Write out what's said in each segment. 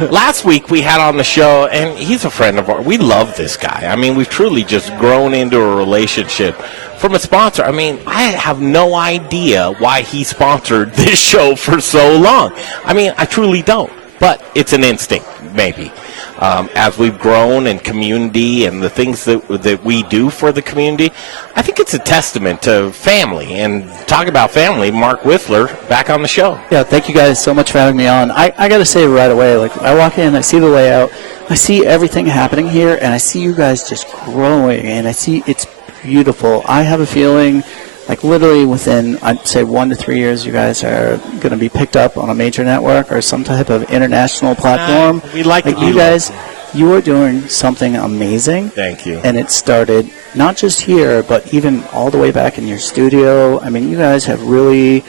Last week we had on the show, and he's a friend of ours. We love this guy. I mean, we've truly just grown into a relationship from a sponsor. I mean, I have no idea why he sponsored this show for so long. I mean, I truly don't. But it's an instinct, maybe. As we've grown in community and the things that we do for the community, I think it's a testament to family. And talk about family, Mark Whistler, back on the show. Yeah, thank you guys so much for having me on. I got to say right away, like, I walk in, I see the layout, I see everything happening here, and I see you guys just growing, and I see it's beautiful. I have a feeling like literally within, I'd say 1 to 3 years, you guys are going to be picked up on a major network or some type of international platform. We like you guys. You are doing something amazing. Thank you. And it started not just here, but even all the way back in your studio. I mean, you guys have you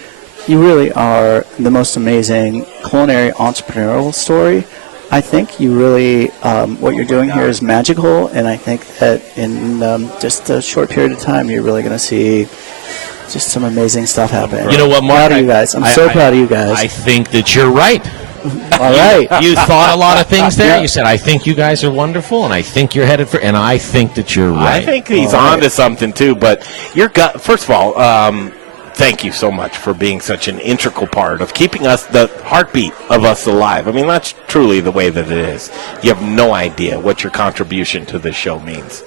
really are the most amazing culinary entrepreneurial story. I think you really, what you're doing here is magical, and I think that in just a short period of time, you're really going to see just some amazing stuff happening. You know what, Mark? Proud of you guys. I'm so proud of you guys. I think that you're right. All right. You thought a lot of things there. Yeah. You said, I think you guys are wonderful, and I think you're headed for, and I think that you're right. I think he's on to something, too. But your gut, first of all, thank you so much for being such an integral part of keeping us, the heartbeat of us alive. I mean, that's truly the way that it is. You have no idea what your contribution to this show means.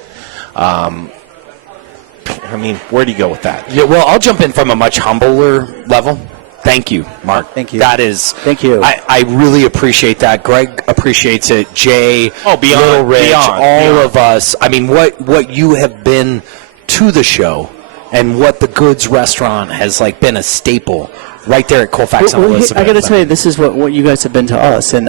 I mean, where do you go with that? Yeah, well, I'll jump in from a much humbler level. Thank you, Mark. Thank you. That is. Thank you. I really appreciate that. Greg appreciates it. Jay, beyond, Little Rich, beyond. Of us. I mean, what you have been to the show, and what the Goods restaurant has like been a staple right there at Colfax and Elizabeth. I got to tell you, this is what you guys have been to us, and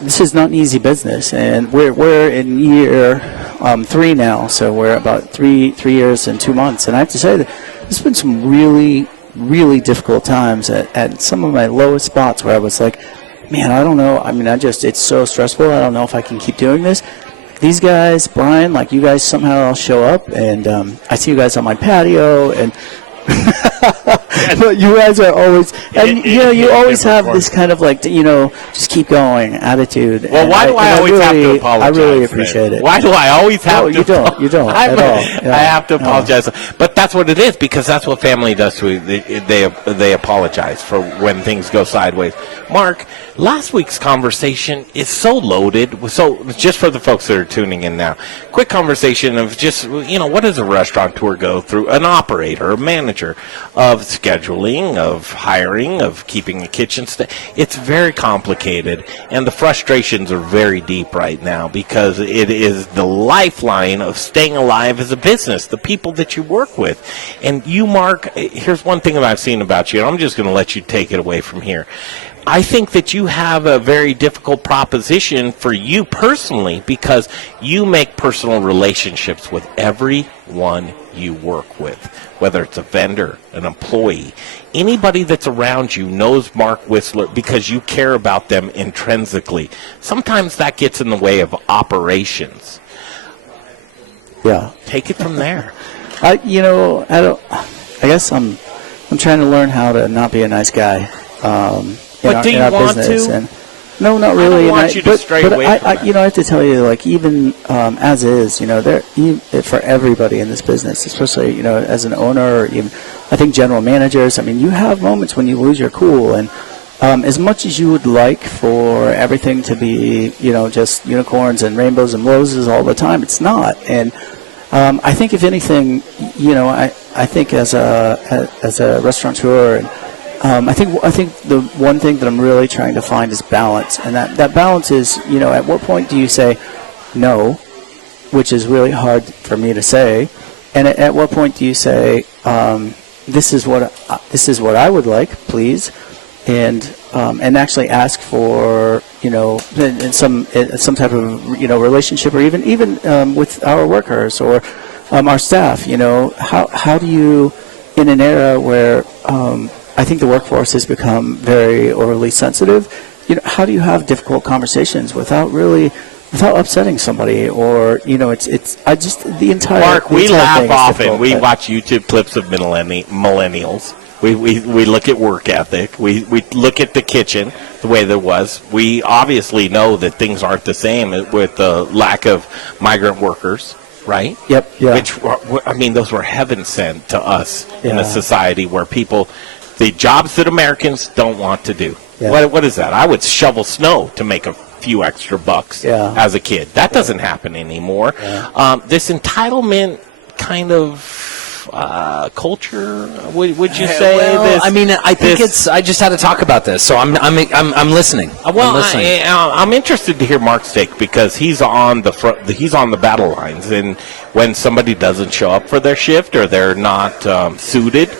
this is not an easy business, and we're in year 3 now, so we're about 3 years and 2 months, and I have to say that there's been some really, really difficult times at some of my lowest spots where I was like, man, I don't know. I mean, it's so stressful. I don't know if I can keep doing this. These guys, Brian, like you guys somehow show up, and I see you guys on my patio, and but you guys are always, and you always have this kind of like, just keep going attitude. Well, why do I always have to apologize? I really appreciate it. Why do I always have to? You don't at all. Yeah. I have to apologize, but that's what it is, because that's what family does to you. They apologize for when things go sideways. Mark, last week's conversation is so loaded. So just for the folks that are tuning in now, quick conversation of just, what does a restaurateur go through? An operator, a manager, of scheduling, of hiring, of keeping the kitchen it's very complicated, and the frustrations are very deep right now because it is the lifeline of staying alive as a business, the people that you work with. And you, Mark, here's one thing that I've seen about you, and I'm just going to let you take it away from here. I think that you have a very difficult proposition for you personally because you make personal relationships with everyone you work with, whether it's a vendor, an employee. Anybody that's around you knows Mark Whistler because you care about them intrinsically. Sometimes that gets in the way of operations. Yeah. Take it from there. I guess I'm trying to learn how to not be a nice guy. But do you want to? And no, not really. I don't want you to stray away from that. I have to tell you, like, even as is, for everybody in this business, especially, as an owner or even, I think, general managers, I mean, you have moments when you lose your cool. And as much as you would like for everything to be, just unicorns and rainbows and roses all the time, it's not. And I think, if anything, I think as a restaurateur and I think the one thing that I'm really trying to find is balance, and that balance is, at what point do you say no, which is really hard for me to say, and at what point do you say this is what I would like, please, and actually ask for in some type of relationship, or even with our workers or our staff. How do you, in an era where I think the workforce has become very overly sensitive, how do you have difficult conversations without upsetting somebody, or the entire. Mark, we laugh often. We watch YouTube clips of millennials, We look at work ethic. We look at the kitchen the way there was. We obviously know that things aren't the same with the lack of migrant workers, right? Yep. Yeah. Which, I mean, those were heaven sent to us in a Yeah. society where people, the jobs that Americans don't want to do. Yeah. What is that? I would shovel snow to make a few extra bucks as a kid. That doesn't happen anymore. Yeah. This entitlement kind of culture, would you say? Well, this, I mean, I think this- I just had to talk about this, so I'm listening. Well, I'm listening. I'm interested to hear Mark's take because he's on the front. He's on the battle lines, and when somebody doesn't show up for their shift or they're not suited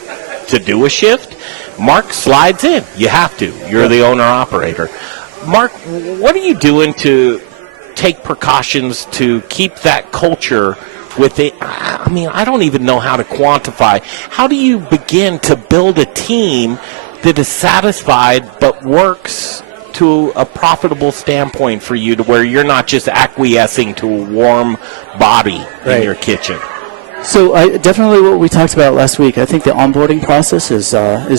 to do a shift, Mark slides in. You have to. You're the owner operator. Mark, what are you doing to take precautions to keep that culture with it? I mean, I don't even know how to quantify. How do you begin to build a team that is satisfied but works to a profitable standpoint for you to where you're not just acquiescing to a warm body in Right. your kitchen? So definitely what we talked about last week, I think the onboarding process is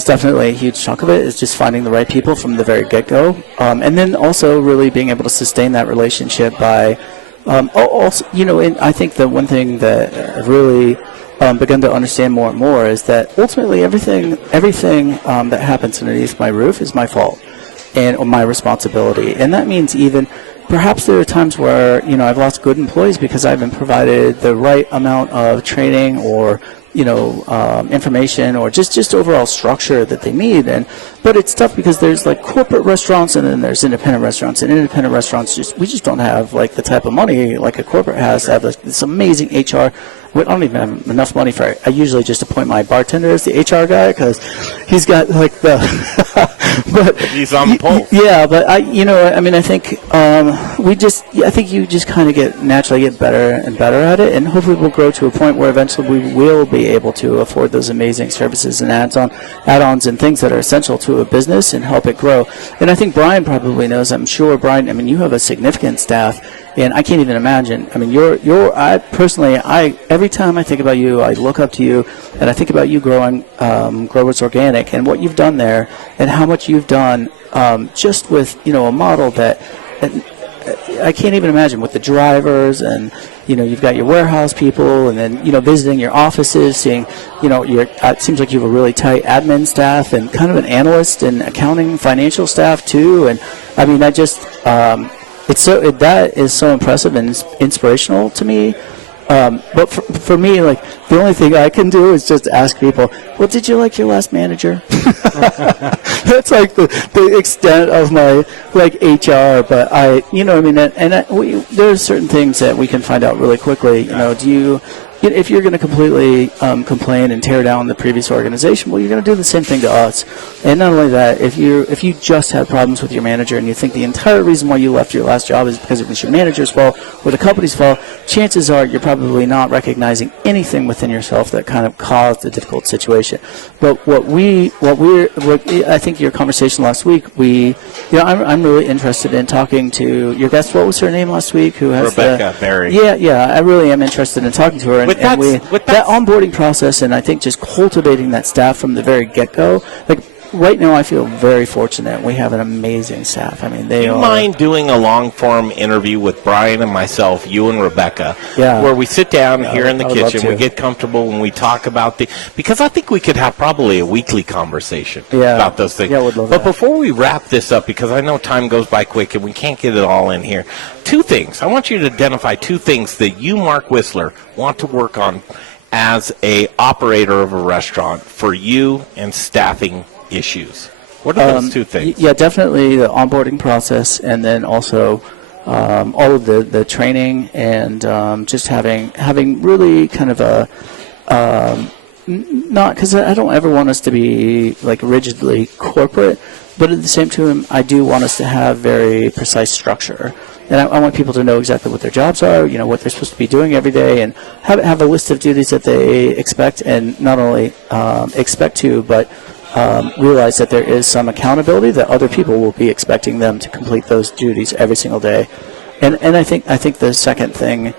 definitely a huge chunk of it, is just finding the right people from the very get-go. And then also really being able to sustain that relationship by also, and I think the one thing that I've really begun to understand more and more is that ultimately everything that happens underneath my roof is my fault and my responsibility. And that means even perhaps there are times where, I've lost good employees because I haven't provided the right amount of training or, information or just overall structure that they need. But it's tough because there's like corporate restaurants and then there's independent restaurants, and independent restaurants we just don't have like the type of money like a corporate has to have this amazing HR. I don't even have enough money for it. I usually just appoint my bartender as the HR guy because he's got like the. But He's on the pulse. Yeah, but I think I think you just kind of naturally get better and better at it, and hopefully we'll grow to a point where eventually we will be able to afford those amazing services and add-ons and things that are essential to a business and help it grow. And I think Brian probably knows. I'm sure Brian. I mean, you have a significant staff. And I can't even imagine. I mean, every time I think about you, I look up to you, and I think about you growing Growers Organic and what you've done there, and how much you've done just with a model that I can't even imagine with the drivers and you've got your warehouse people, and then visiting your offices, seeing it seems like you have a really tight admin staff and kind of an analyst and accounting financial staff too. And I mean, that is so impressive and inspirational to me. But for me, like, the only thing I can do is just ask people, well, did you like your last manager? That's like the extent of my HR. But there's certain things that we can find out really quickly. If you're going to completely complain and tear down the previous organization, well, you're going to do the same thing to us. And not only that, if you just had problems with your manager and you think the entire reason why you left your last job is because it was your manager's fault or the company's fault, chances are you're probably not recognizing anything within yourself that kind of caused the difficult situation. But I think your conversation last week, I'm really interested in talking to your guest. What was her name last week? Who has Rebecca Berry. Yeah, I really am interested in talking to her. That Onboarding process, and I think just cultivating that staff from the very get-go. Like right now, I feel very fortunate. We have an amazing staff. I mean, Do you mind doing a long-form interview with Brian and myself, you and Rebecca, where we sit down here in the kitchen, we get comfortable, and we talk about because I think we could have probably a weekly conversation about those things. Yeah, I would love but that. before we wrap this up, because I know time goes by quick and we can't get it all in here, two things. I want you to identify two things that you, Mark Whistler, want to work on as a operator of a restaurant for you and staffing issues. What are those two things? Yeah, definitely the onboarding process, and then also all of the training and just having really kind of a not, because I don't ever want us to be like rigidly corporate, but at the same time, I do want us to have very precise structure. And I want people to know exactly what their jobs are, what they're supposed to be doing every day, and have a list of duties that they expect, and not only expect to, but realize that there is some accountability that other people will be expecting them to complete those duties every single day. And I think the second thing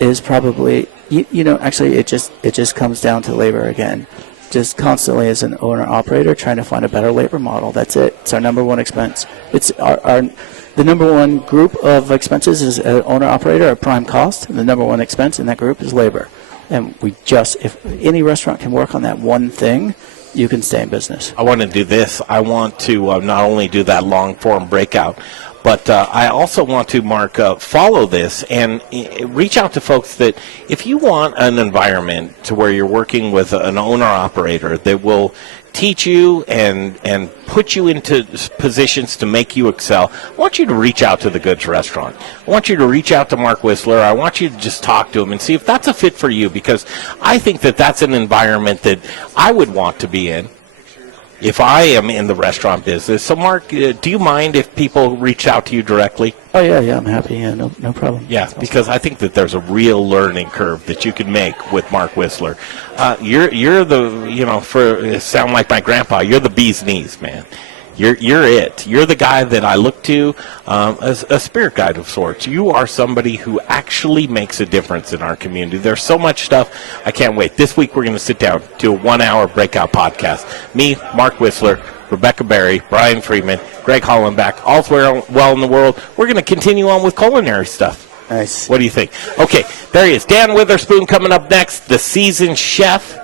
is probably actually it just comes down to labor again. just constantly as an owner operator trying to find a better labor model. That's it. It's our number one expense. It's the number one group of expenses is owner operator at prime cost, and the number one expense in that group is labor. And if any restaurant can work on that one thing, you can stay in business. I want to do this. I want to not only do that long form breakout, but I also want to, Mark, follow this and reach out to folks that if you want an environment to where you're working with an owner-operator that will teach you and put you into positions to make you excel, I want you to reach out to the Goods Restaurant. I want you to reach out to Mark Whistler. I want you to just talk to him and see if that's a fit for you, because I think that that's an environment that I would want to be in if I am in the restaurant business. So, Mark, do you mind if people reach out to you directly? Oh, yeah, I'm happy. Yeah, no problem. Yeah, because I think that there's a real learning curve that you can make with Mark Whistler. You're the, for sound like my grandpa, you're the bee's knees, man. You're it. You're the guy that I look to as a spirit guide of sorts. You are somebody who actually makes a difference in our community. There's so much stuff. I can't wait. This week we're going to sit down, do a 1-hour breakout podcast. Me, Mark Whistler, Rebecca Berry, Brian Freeman, Greg Hollenbach, all's well in the world. We're going to continue on with culinary stuff. Nice. What do you think? Okay, there he is. Dan Witherspoon coming up next, the seasoned chef.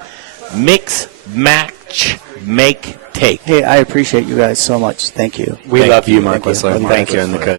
Mix, match, make, take. Hey, I appreciate you guys so much. Thank you. We love you, Thank Mark Whistler. you. Thank you, and the